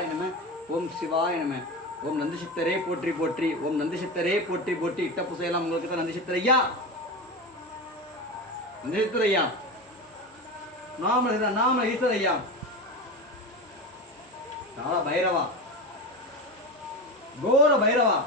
சிவாய நம ஓம் சிவாய நம ஓம் நந்திசித்தரே போற்றி போற்றி ஓம் நந்திசித்தரே போற்றி போற்றி இட்டப்பு செய்யலாம் உங்களுக்கு தான் நந்திசித்தர் ஐயா நந்திசித்தர் ஐயா நாம ஈஸ்வர ஐயா கால பைரவா கோர பைரவா